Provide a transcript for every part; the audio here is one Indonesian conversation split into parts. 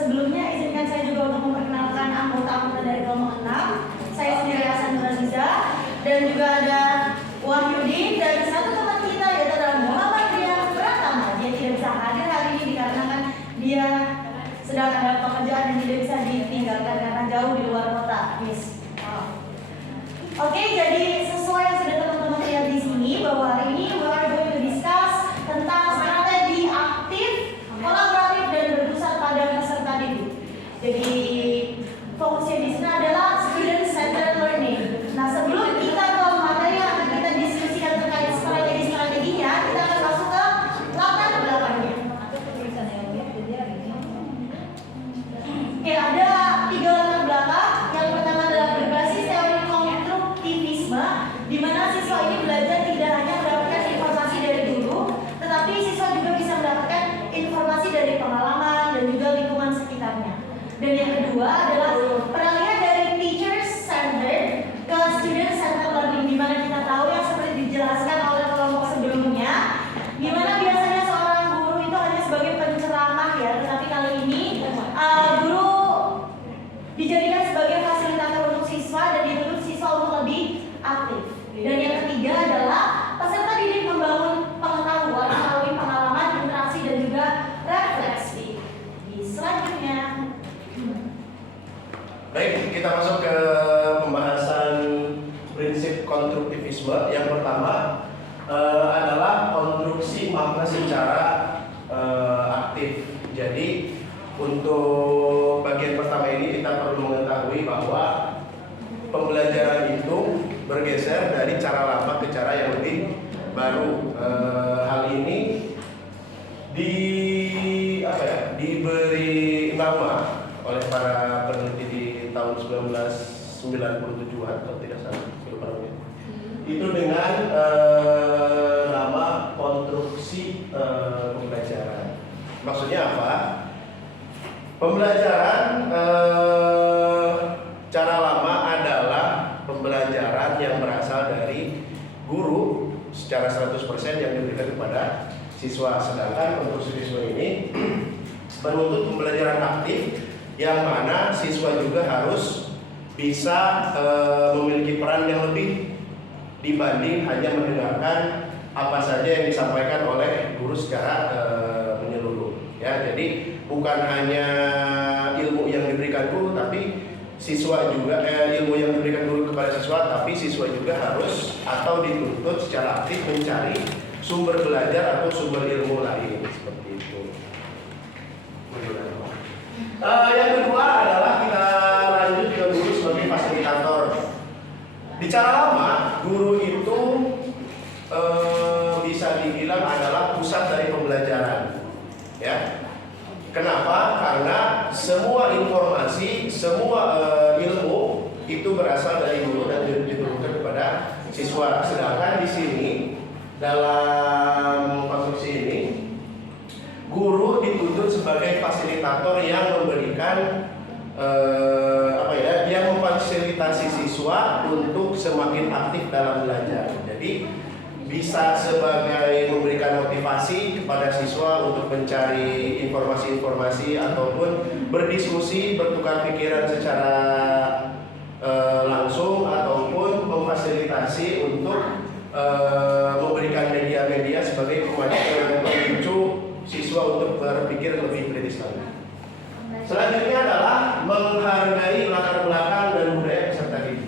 Sebelumnya izinkan saya juga untuk memperkenalkan anggota-anggota dari kelompok 6. Saya sendiri Hasan Nuraziza dan juga ada Wahyudin dan satu teman kita yaitu adalah Muhammad Rian Pratama. Dia tidak bisa hadir hari ini dikarenakan dia sedang ada pekerjaan dan tidak bisa ditinggalkan karena jauh di luar kota. Yes. Oke, jadi sesuai yang sudah teman-teman lihat di sini bahwa hari ini we are going to discuss tentang strategi aktif, kolaboratif dan berpusat pada peserta didik. Jadi fokusnya di sini adalah student centered learning. Nah, sebelum kita ke materi yang akan kita diskusikan terkait strategi-strateginya, kita akan masuk ke latar belakangnya. Oke, ada 3 latar belakang. Yang pertama adalah berbasis teori konstruktivisme, di mana siswa ini belajar tidak hanya mendapatkan informasi dari guru, tetapi siswa juga bisa mendapatkan informasi dari pengalaman dan juga lingkungan sekitarnya. Dan yang kedua adalah peralihan dari teacher centered ke student centered learning, di mana kita tahu yang seperti dijelaskan oleh kelompok sebelumnya, di mana biasanya seorang guru itu hanya sebagai penceramah ya, tetapi kali ini guru dijadikan sebagai fasilitator untuk siswa dan dituntut siswa untuk lebih aktif. Dan yang ketiga adalah peserta didik membangun pengetahuan melalui pengalaman, interaksi dan juga refleksi. Di selanjutnya. Baik, kita masuk ke pembahasan prinsip konstruktivisme. Yang pertama adalah konstruksi makna secara aktif. Jadi untuk bagian pertama ini kita perlu mengetahui bahwa pembelajaran itu bergeser dari cara lama ke cara yang lebih baru. Hal ini diberi nama oleh para peneliti di tahun 1997-an kalau tidak salah, itu dengan nama konstruksi pembelajaran. Maksudnya apa? Pembelajaran cara lama adalah pembelajaran yang berasal dari guru secara 100% yang diberikan kepada siswa. Sedangkan konstruktivisme ini menuntut pembelajaran aktif yang mana siswa juga harus bisa memiliki peran yang lebih dibanding hanya mendengarkan apa saja yang disampaikan oleh guru secara menyeluruh. Ya, jadi bukan hanya ilmu yang diberikan guru, tapi siswa juga ilmu yang diberikan guru kepada siswa, tapi siswa juga harus atau dituntut secara aktif mencari sumber belajar atau sumber ilmu lain seperti itu. Yang kedua adalah kita lanjut ke guru sebagai fasilitator. Bicara lama, guru itu bisa dibilang adalah pusat dari pembelajaran. Ya. Kenapa? Karena semua informasi, semua ilmu itu berasal dari guru dan diturunkan kepada siswa. Sedangkan di sini dalam konstruksi ini guru dituntut sebagai fasilitator yang memberikan yang memfasilitasi siswa untuk semakin aktif dalam belajar. Jadi bisa sebagai memberikan motivasi kepada siswa untuk mencari informasi-informasi ataupun berdiskusi, bertukar pikiran secara langsung ataupun memfasilitasi untuk memberikan media-media sebagai pemicu siswa untuk berpikir lebih kritis lagi. Selanjutnya adalah menghargai latar belakang dan budaya peserta didik.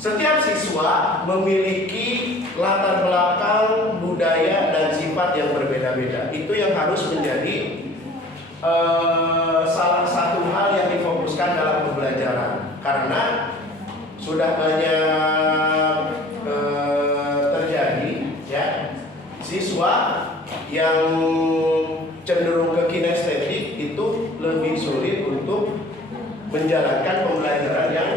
Setiap siswa memiliki latar belakang, budaya, dan sifat yang berbeda-beda. Itu yang harus menjadi salah satu hal yang difokuskan dalam pembelajaran. Karena sudah banyak terjadi ya, siswa yang cenderung ke kinestetik itu lebih sulit untuk menjalankan pembelajaran yang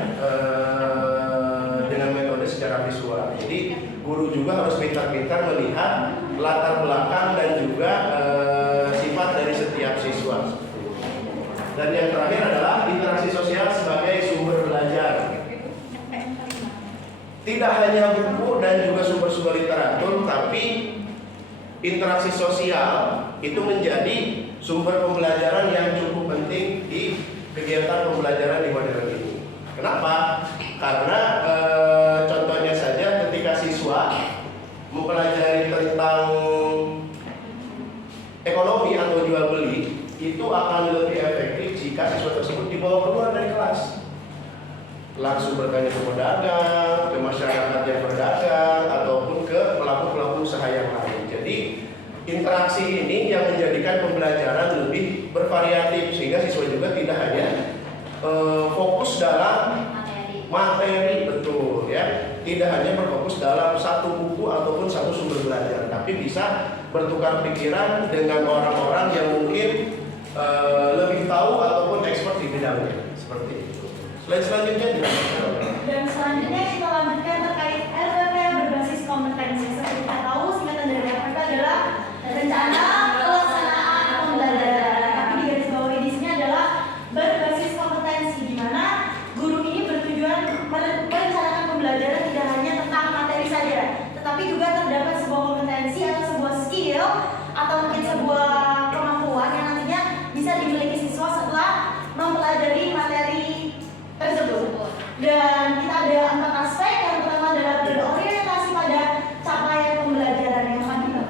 dengan metode secara visual. Jadi guru juga harus pintar-pintar melihat latar belakang dan juga sifat dari setiap siswa. Dan yang terakhir adalah interaksi sosial sebagai sumber belajar. Tidak hanya buku dan juga sumber-sumber literatur, tapi interaksi sosial itu menjadi sumber pembelajaran yang cukup penting di kegiatan pembelajaran di modern ini. Kenapa? Karena contohnya saja ketika siswa mempelajari tentang ekonomi atau jual beli, itu akan lebih efektif jika siswa tersebut dibawa keluar dari kelas, langsung bertanya ke pedagang, ke masyarakat yang berdagang, ataupun ke pelaku-pelaku usaha yang lain. Jadi interaksi ini yang menjadikan pembelajaran lebih bervariatif, sehingga siswa juga tidak hanya fokus dalam materi, betul ya, tidak hanya berfokus dalam satu buku ataupun satu sumber belajar, tapi bisa bertukar pikiran dengan orang-orang yang mungkin lebih tahu ataupun expert di bidangnya, seperti itu. Selanjutnya Dan selanjutnya kita lanjutkan terkait RPP berbasis kompetensi. Seperti kita tahu, singkatan dari RPP adalah rencana pelaksanaan pembelajaran. Tapi di garis bawah di sini adalah berbasis kompetensi, di mana guru ini bertujuan merencanakan pembelajaran tidak hanya tentang materi saja, tetapi juga terdapat sebuah kompetensi atau sebuah skill atau mungkin sebuah kemampuan yang nantinya bisa dimiliki siswa setelah mempelajari materi tersebut. Dan kita ada 4 aspek. Yang pertama adalah berorientasi pada capaian pembelajaran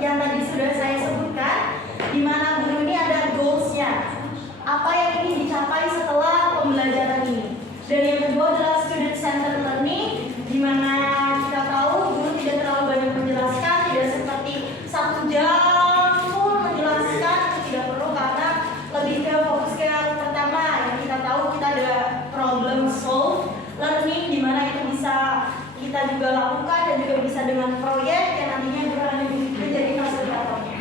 yang tadi sudah saya sebutkan, di mana guru ini ada goals-nya, apa yang ingin dicapai setelah pembelajaran ini. Dan yang kedua adalah student centered learning, di mana kita tahu guru tidak terlalu banyak menjelaskan, tidak seperti 1 jam full menjelaskan, itu tidak perlu, karena lebih ke fokus ke pertama yang kita tahu kita ada problem solve learning, di mana itu bisa kita juga lakukan dan juga bisa dengan proyek yang nantinya akan menjadi fasilitatornya.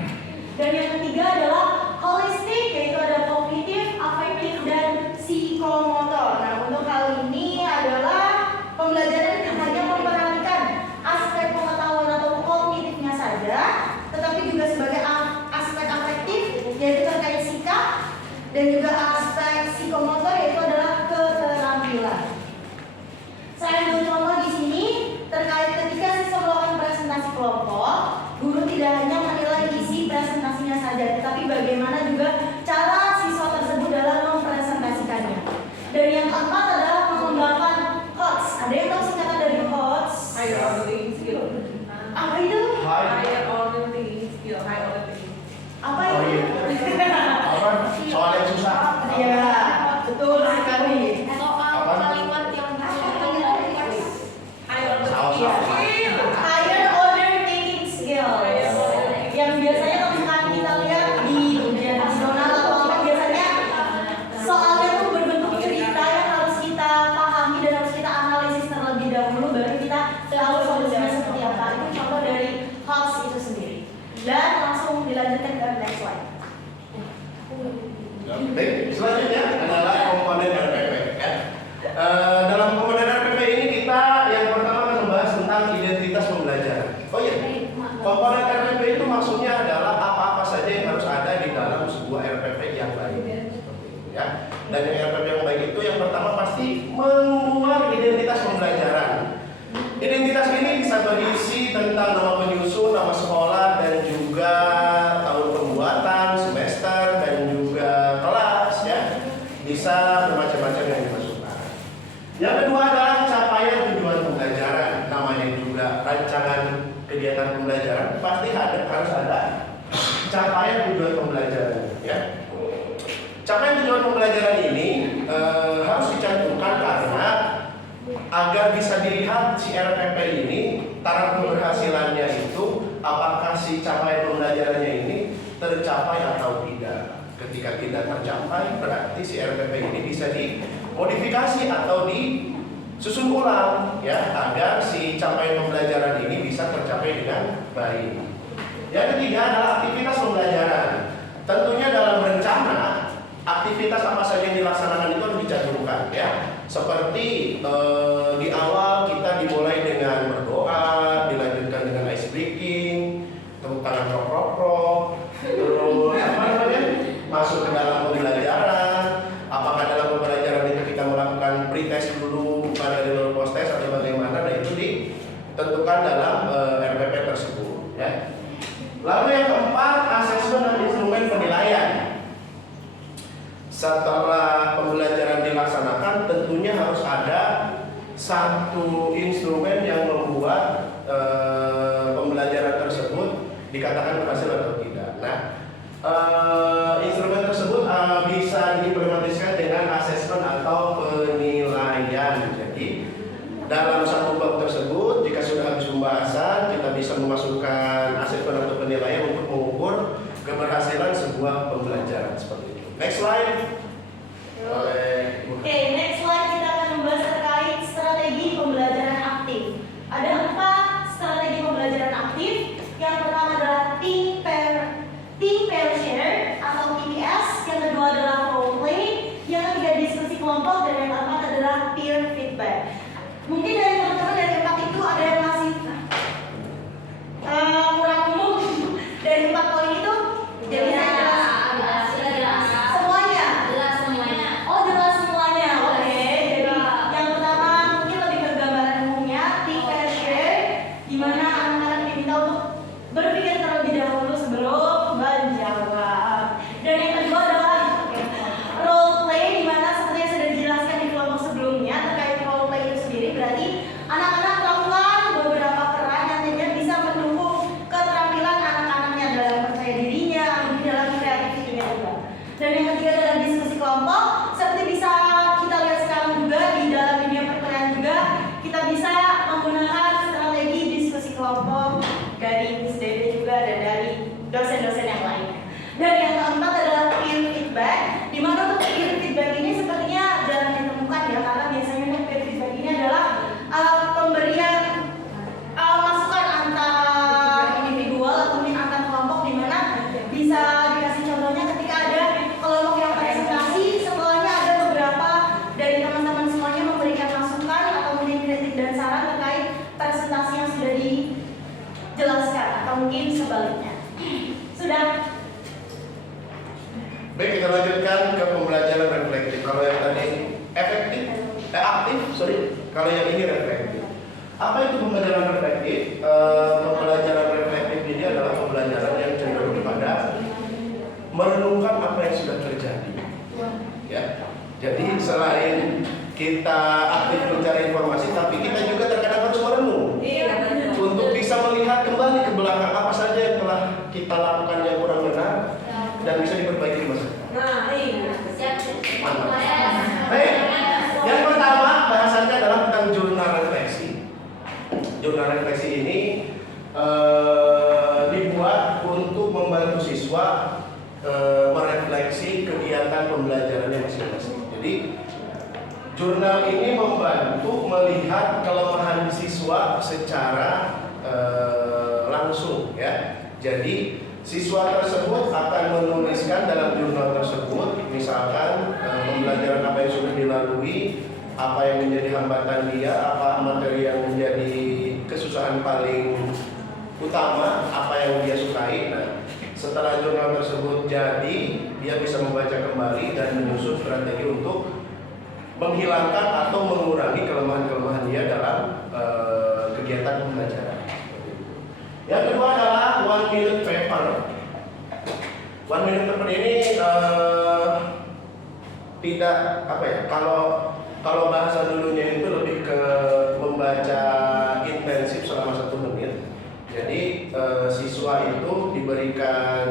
Dan yang ketiga adalah holistic, yaitu ada kognitif, afektif, dan psikomotor. Nah, untuk kali ini adalah pembelajaran yang hanya memperhatikan aspek pengetahuan atau kognitifnya saja, tetapi juga sebagai aspek afektif, yaitu terkait sikap, dan juga aspek psikomotor, yaitu adalah keterampilan. Saya ambil contoh di sini terkait ketika siswa melakukan presentasi kelompok, guru tidak hanya menilai isi presentasinya saja, tetapi bagaimana juga cara siswa tersebut dalam mempresentasikannya. Dan yang keempat adalah mengembangkan HOTS. Ada yang tahu singkatan dari HOTS? Higher order skill. Apa itu? Higher order skill. Higher order. Apa itu? apa? Soal yang susah. Iya, betul sekali. Soal kalimat yang Higher order thinking skill. Yang biasanya kalau misalkan kita lihat di ujian nasional atau apa, biasanya soalnya tuh berbentuk cerita yang harus kita pahami dan harus kita analisis terlebih dahulu, baru kita tahu solusinya seperti apa. Itu contoh dari HOTS itu sendiri. Dan langsung dilanjutkan ke next slide. Baik, selanjutnya adalah komponen RPP. Ya. Dalam komponen RPP ini kita yang pertama akan membahas tentang identitas pembelajaran. Oh iya, komponen RPP itu maksudnya adalah apa-apa saja yang harus ada di dalam sebuah RPP yang baik. Seperti itu ya. Dan yang RPP yang baik itu yang pertama pasti membuat identitas pembelajaran. Identitas ini bisa berisi tentang nama penyusun, nama sekolah, dan juga tahun pembuatan, semester, dan juga kelas ya. Bisa bermacam-macam yang dimasukkan. Yang kedua adalah capaian tujuan pembelajaran. Namanya juga rancangan kegiatan pembelajaran, pasti harus ada capaian tujuan pembelajaran ya. Capaian tujuan pembelajaran ini harus dicantumkan karena agar bisa dilihat si RPP ini taraf keberhasilannya itu apakah si capaian pembelajarannya ini tercapai atau tidak. Ketika tidak tercapai, berarti si RPP ini bisa dimodifikasi atau disusun ulang ya, agar si capaian pembelajaran ini bisa tercapai dengan baik. Yang ketiga adalah aktivitas pembelajaran. Tentunya dalam rencana aktivitas apa saja yang dilaksanakan itu harus dicantumkan ya. Seperti di awal kita dimulai dengan berdoa, dilanjutkan dengan ice breaking, tepuk tangan prok, terus apa namanya? Masuk ke dalam pembelajaran. Apakah dalam pembelajaran itu kita melakukan pretest dulu, bukan dari lalu post test atau bagaimana? Nah itu ditentukan dalam RPP tersebut ya. Lalu yang keempat, asesmen dan instrumen penilaian. satu instrumen yang membuat pembelajaran tersebut dikatakan berhasil atau tidak. Nah, instrumen tersebut bisa diimplementasikan dengan asesmen atau penilaian. Jadi dalam satu bab tersebut, jika sudah habis pembahasan, kita bisa memasukkan asesmen atau penilaian untuk mengukur keberhasilan sebuah pembelajaran seperti itu. Next slide. Oke, next slide kita akan membahas terkait strategi pembelajaran aktif. Ada 4 strategi pembelajaran aktif. Yang pertama adalah think, pair, share atau TPS. Yang kedua adalah role play. Yang ketiga diskusi kelompok, dan yang keempat adalah peer feedback. Mungkin dari teman-teman dari 4 itu ada yang masih kurang umum dari 4 poin itu. Jadi saya jelas semuanya. Oh, jelas semuanya. Oke. Jadi yang pertama mungkin lebih ke gambaran umumnya, think, pair, share, di mana anak-anak diminta untuk berpikir terlebih dahulu sebelum menjawab. Dan yang kedua adalah role play, di mana seperti yang sudah dijelaskan di kelompok sebelumnya terkait role play itu sendiri, berarti anak-anak melakukan beberapa peran yang tentunya bisa mendukung keterampilan anak-anaknya dalam percaya dirinya, mungkin dalam kreativitinya juga. Dan yang ketiga adalah diskusi kelompok, seperti bisa kita lihat sekarang juga di dalam dunia perkuliahan juga kita bisa menggunakan strategi diskusi kelompok dari Miss Dede juga dan dari dosen-dosen yang lainnya. Dan yang keempat adalah peer feedback, di mana untuk peer feedback ini sepertinya jarang ditemukan ya, karena biasanya untuk peer feedback ini adalah pemberian masukan antar individual atau mungkin antar kelompok, di mana bisa dikasih contohnya ketika ada kelompok yang presentasi, setelahnya ada beberapa dari teman-teman semuanya memberikan masukan atau mungkin kritik dan saran terkait presentasi yang sudah dijelaskan atau mungkin sebaliknya. Sudah. Baik, kita lanjutkan ke pembelajaran reflektif. Kalau yang tadi aktif, kalau yang ini reflektif. Apa itu pembelajaran reflektif? Pembelajaran reflektif ini adalah pembelajaran yang cenderung pada merenungkan apa yang sudah terjadi. Ya, jadi selain kita aktif mencari informasi, tapi kita juga terkadang harus merenung untuk bisa melihat kembali ke belakang apa saja yang telah kita lakukan yang kurang benar dan bisa diperbaiki di masa depan. Mantap. Baik, yang pertama bahasannya adalah tentang jurnal refleksi. Jurnal refleksi ini dibuat untuk membantu siswa merefleksi kegiatan pembelajarannya masing-masing. Jadi jurnal ini membantu melihat kelemahan siswa secara langsung, ya. Jadi siswa tersebut akan menuliskan dalam jurnal tersebut, misalkan pembelajaran apa yang sudah dilalui, apa yang menjadi hambatan dia, apa materi yang menjadi kesusahan paling utama, apa yang dia sukai. Nah, setelah jurnal tersebut jadi, dia bisa membaca kembali dan menyusun strategi untuk menghilangkan atau mengurangi kelemahan-kelemahan dia dalam kegiatan pembelajaran. Yang kedua adalah 1 minute paper. 1 minute paper ini tidak apa ya? Kalau bahasa dulunya itu lebih ke membaca intensif selama 1 menit. Jadi siswa itu diberikan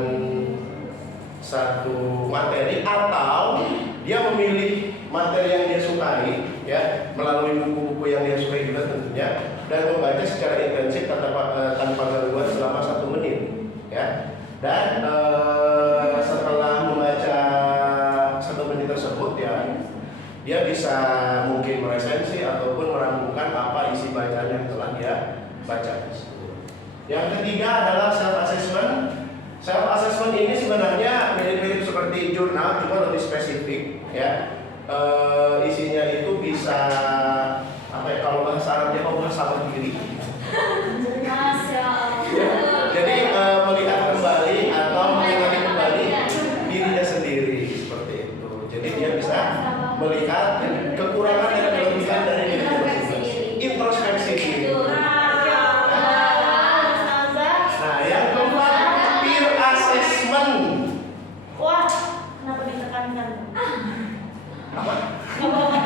satu materi atau dia memilih materi yang dia sukai, ya, melalui buku-buku yang dia sukai juga tentunya, dan membaca secara intensif tanpa gangguan selama 1 menit, ya. Dan setelah membaca 1 menit tersebut, ya, dia bisa mungkin meresensi ataupun merampungkan apa isi bacaan yang telah dia baca. Yang ketiga adalah self assessment. Self assessment ini sebenarnya mirip-mirip seperti jurnal, cuma lebih spesifik, ya. Isinya itu bisa apa ya, kalau bahasa Arabnya muhasabah diri. Jadi melihat kembali atau mengingat kembali dirinya sendiri seperti itu. Jadi dia bisa melihat kekurangan dan kelebihan dari dirinya masing-masing. Introspeksi diri. Nah, yang keempat peer assessment. Wah, kenapa ditekankan? Apa? Gak apa-apa.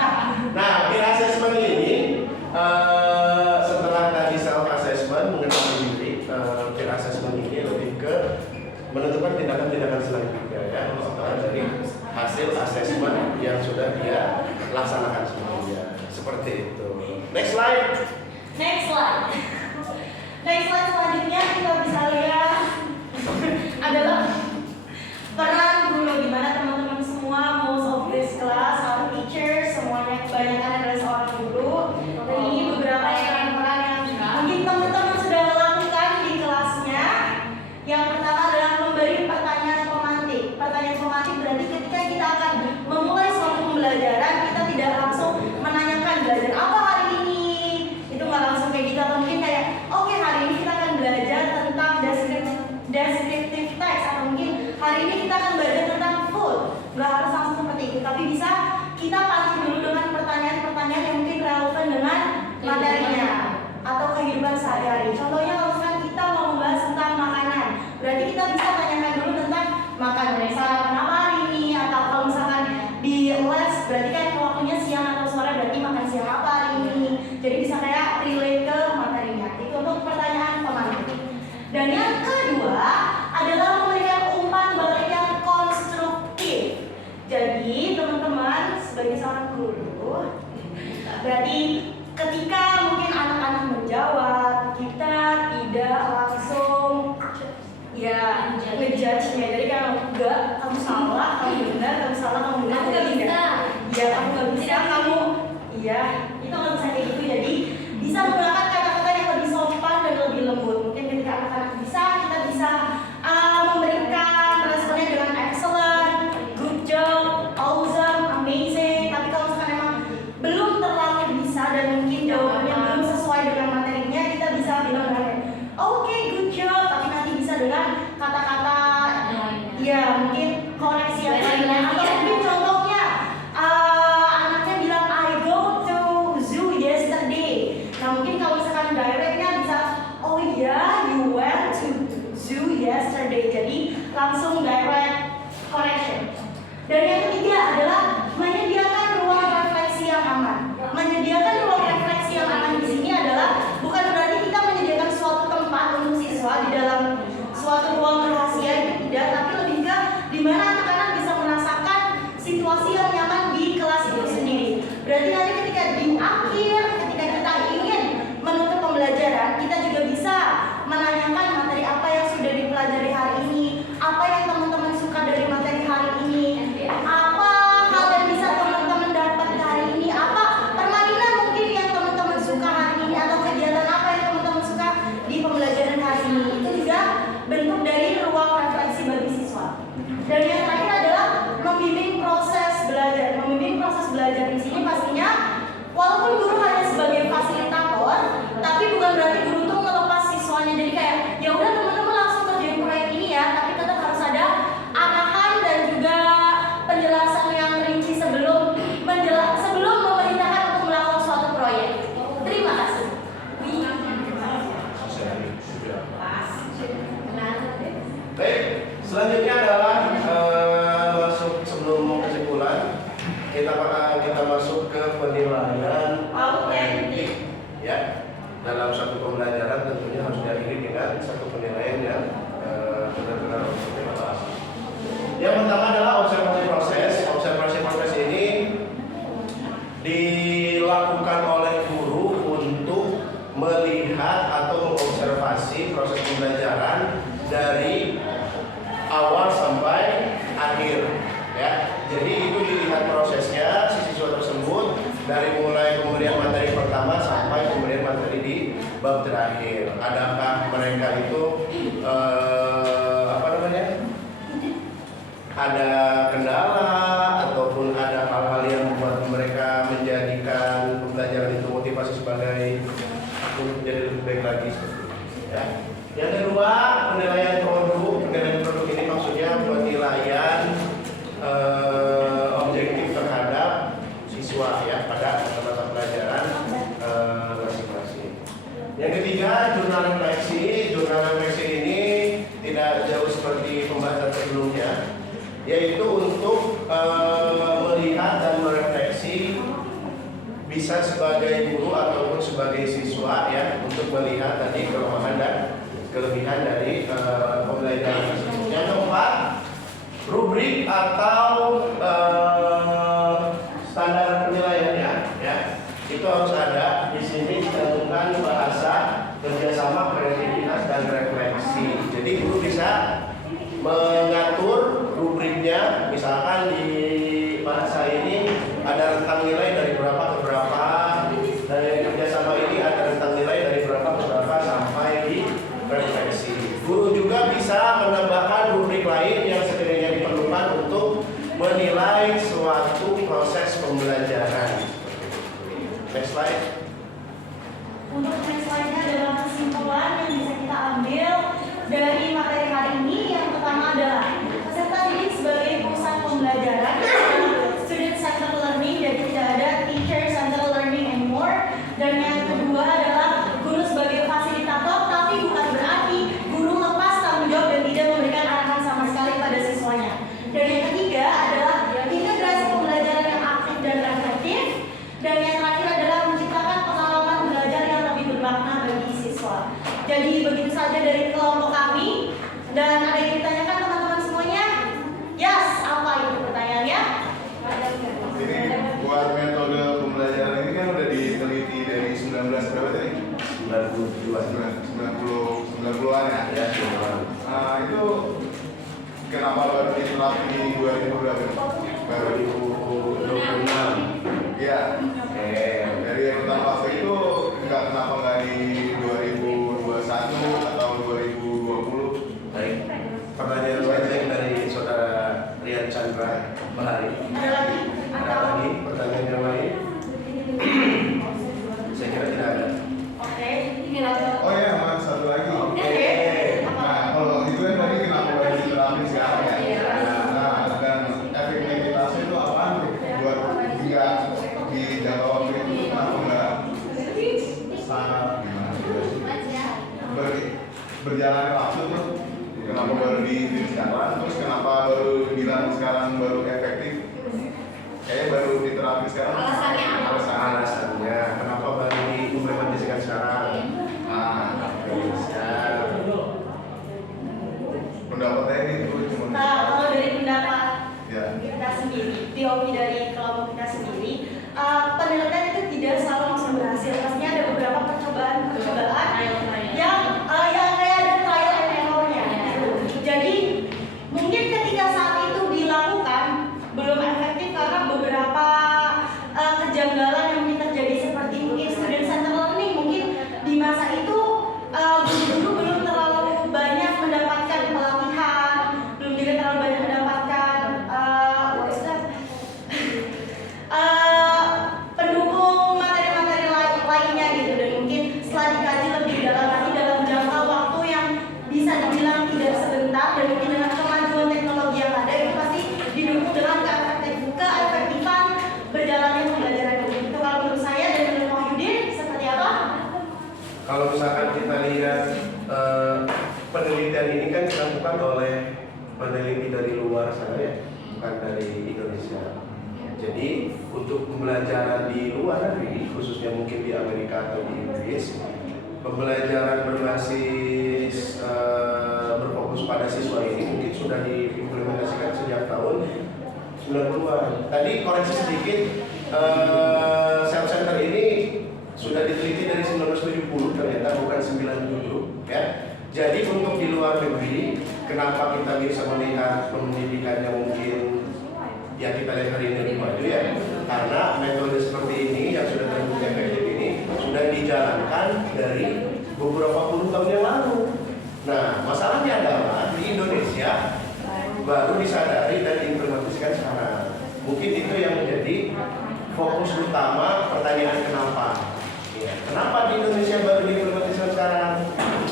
hasil asesmen yang sudah dia laksanakan sebelumnya. Seperti itu. Next slide. Next slide. Next slide selanjutnya kita bisa lihat adalah peran guru, di mana teman-teman semua, most of this class are teachers, semuanya kebanyakan adalah seorang guru. Dan ini beberapa peran yang mungkin teman-teman sudah lakukan di kelasnya. Yang pertama adalah memberi pertanyaan pemantik. Pertanyaan pemantik berarti ketika kita akan memulai suatu pembelajaran, kita tidak langsung menanyakan belajar apa hari ini. Itu nggak langsung kayak gitu, atau mungkin kayak oke, hari ini kita akan belajar tentang descriptive text, atau mungkin hari ini kita akan belajar tentang food. Nggak harus langsung seperti itu, tapi bisa kita pancing dulu dengan pertanyaan-pertanyaan yang mungkin relevan dengan materinya atau kehidupan sehari-hari. Contohnya kalau misalkan kita mau membahas tentang makanan, berarti kita bisa tanyakan dulu tentang makanan, sarapan apa hari ini, atau kalau misalkan di les berarti kan waktunya siang atau sore, berarti makan siang apa hari ini. Jadi bisa kayak relate ke materinya. Itu untuk pertanyaan pemantik. Dan yang kedua adalah memberikan umpan balik yang konstruktif. Jadi teman-teman sebagai seorang guru, berarti ketika mungkin anak-anak menjawab, kita tidak langsung ya ngejudge-nya. Jadi kalau enggak, kamu salah, kamu benar, kamu salah, kamu benar, Kamu nggak jadi bisa. iya, kamu nggak bisa, kamu iya, itu nggak bisa kayak gitu. Jadi bisa menggunakan kata-kata yang lebih sopan dan lebih lembut. Mungkin ketika anak-anak bisa, kita bisa memberikan responnya dengan excellent, good job, awesome, amazing. Tapi kalau misalkan memang belum terlalu bisa dan mungkin jawabannya belum sesuai dengan materinya, kita bisa bilang oke, good job, tapi nanti bisa dengan kata-kata ya mungkin koreksi yang lainnya, atau mungkin contohnya anaknya bilang I go to zoo yesterday. Nah mungkin kalau misalkan directnya bisa oh yeah, you went to zoo yesterday. Jadi langsung direct correction. Dan yang ketiga adalah menyediakan ruang refleksi yang aman. Menyediakan ruang refleksi yang aman di sini adalah bukan berarti kita menyediakan suatu tempat untuk siswa di dalam suatu ruang rahasia, tidak, tapi lebih ke di mana anak-anak bisa merasakan situasi yang nyaman di kelas itu sendiri. Berarti nanti ketika di akhir, ketika kita ingin menutup pembelajaran, kita juga bisa menanyakan materi apa yang sudah dipelajari hari ini, apa yang teman-teman suka dari materi hari ini, apa hal yang bisa teman-teman dapat hari ini, apa permainan mungkin yang teman-teman suka hari ini, atau kegiatan apa yang teman-teman suka di pembelajaran hari ini. Itu juga bentuk dari ruang refleksi bagi siswa. Dan yang terakhir adalah membimbing proses belajar. Membimbing proses belajar di sini pastinya walaupun guru hanya sebagai fasilitator, tapi bukan berarti guru tuh ngelepas siswanya. Jadi kayak ya udah teman-teman langsung kerjain proyek ini ya, tapi tetap harus ada arahan dan juga penjelasan yang rinci sebelum memerintahkan untuk melakukan suatu proyek. Terima kasih. Baik, selanjutnya adalah masuk sebelum kesimpulan kita masuk ke penilaian autentik ya. Dalam satu pembelajaran tentunya harus diakhiri dengan satu penilaian yang benar-benar berkualitas. Yang pertama adalah observasi proses. Observasi proses ini dilakukan oleh guru untuk melihat atau mengobservasi proses pembelajaran dari awal sampai akhir ya. Jadi itu dilihat prosesnya si siswa tersebut dari mulai pemberian materi pertama sampai pemberian materi di bab terakhir. Adakah mereka itu ada kendala ataupun ada hal-hal yang membuat mereka menjadikan pembelajaran itu motivasi sebagai untuk menjadi lebih baik lagi seperti itu ya. Yang kedua, penilaian produk. Penilaian produk ini maksudnya penilaian objektif terhadap siswa ya pada mata pelajaran masing-masing. Yang ketiga, jurnal refleksi. Jurnal refleksi ini tidak jauh seperti pembahasan sebelumnya, yaitu untuk melihat dan merefleksi bisa sebagai guru ataupun sebagai siswa ya, untuk melihat tadi kelemahan dan kelebihan dari pembelajaran tersebut. Yang keempat, rubrik atau standar penilaiannya, ya, itu harus ada di sini dicantumkan bahasa, kerjasama, kreativitas, dan refleksi. Jadi guru bisa mengatur rubriknya, misalkan di bahasa ini ada rentang nilai dari berapa ke berapa, dan yang kerjasama ini ada rentang nilai dari berapa ke berapa sampai di refleksi. Guru juga bisa menambahkan rubrik lain yang sekiranya diperlukan untuk menilai suatu proses pembelajaran. Next slide. Untuk next slide-nya adalah kesimpulan yang bisa kita ambil dari materi hari ini. Yang pertama adalah peserta didik sebagai pusat pembelajaran, student centered learning, jadi tidak ada teacher centered learning anymore. Dan yang kedua adalah guru sebagai fasilitator, tapi bukan berarti guru lepas tanggung jawab dan tidak memberikan arahan sama sekali pada siswanya. Dan yang ketiga adalah integrasi pembelajaran yang aktif dan reflektif. Dan yang terakhir adalah menciptakan pengalaman belajar yang lebih bermakna bagi siswa. Jadi begitu saja dari kelompok kami. Dan ada yang ditanyakan teman-teman semuanya? Yes, apa itu pertanyaannya? Ini buat metode pembelajaran ini kan udah diteliti dari 19 berapa tadi? 90-an ya? Ya, Nah itu kenapa baru diterapkan di 2000 berapa? Baru 2026. Iya. Oke. Dari yang pertama waktu itu kenapa nggak di 2021 atau 2020? Baik. Pertanyaan selanjutnya dari saudara Rian Chandra Bahari. Ada lagi? Ada lagi pertanyaan yang lain? Saya kira tidak ada. Oke. Oh ya, mas satu lagi. Oke. Nah kalau itu kan tadi kenapa baru diterapkan sekarang ya? Nah dan efektivitasnya itu apaan tuh? Buat hingga di jangka waktu itu kenapa nggak sangat gimana juga sih? Berjalan waktu tuh kenapa baru di sekarang, terus kenapa baru bilang sekarang baru efektif? Kayaknya baru diterapkan sekarang. Alasannya apa? Alasannya kenapa baru diimplementasikan sekarang? Nah, Bisa. pendapatnya ini itu cuma Kalau dari pendapat ya. kita sendiri, POV dari kelompok kita sendiri, penelitian itu tidak selalu langsung berhasil. Pastinya ada beberapa percobaan yang kayak ada trial and error-nya. Jadi mungkin ketika saat itu dilakukan belum efektif karena beberapa kejanggalan yang mungkin terjadi, seperti mungkin student center learning. Mungkin di masa itu guru-guru belum terlalu banyak mendapatkan pelatihan, belum juga terlalu banyak mendapatkan pendukung materi-materi lainnya gitu. Dan mungkin setelah dikaji lebih dalam lagi dalam jangka waktu yang bisa dibilang tidak sebentar, dan mungkin dengan kemajuan teknologi yang ada itu pasti didukung dengan keefektifan berjalannya pembelajaran itu. Kalau menurut saya dan menurut Wahyudin seperti apa? Kalau misalkan kita lihat penelitian ini kan dilakukan oleh peneliti dari luar sana ya, bukan dari Indonesia. Jadi untuk pembelajaran di luar negeri, khususnya mungkin di Amerika atau di Inggris, pembelajaran berbasis berfokus pada siswa ini mungkin sudah diimplementasikan sejak tahun 90-an. Tadi koreksi sedikit, self center ini sudah diteliti dari 1970 ternyata, bukan 97 ya. Jadi untuk di luar negeri, kenapa kita bisa melihat pendidikannya mungkin ya kita lihat hari ini lebih maju ya? Karena metode seperti ini yang sudah terbukti efektif ini sudah dijalankan dari beberapa puluh tahun yang lalu. Nah, masalahnya adalah di Indonesia baru disadari dan diimplementasikan sekarang. Mungkin itu yang menjadi fokus utama pertanyaan kenapa. Ya, kenapa di Indonesia baru diimplementasikan sekarang?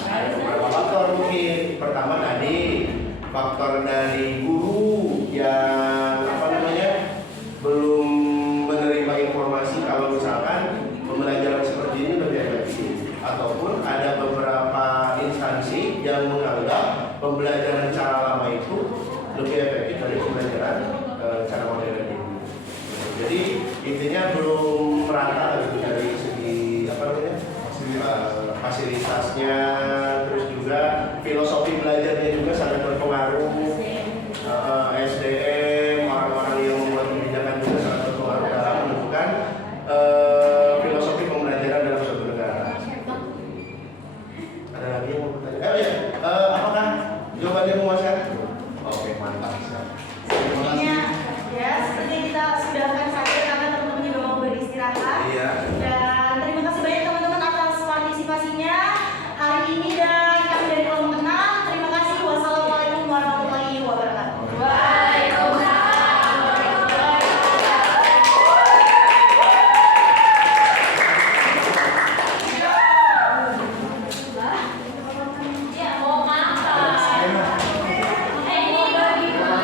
Ada beberapa faktor mungkin. Pertama tadi faktor dari guru yang belum menerima informasi kalau misalkan pembelajaran seperti ini lebih efektif, ataupun ada beberapa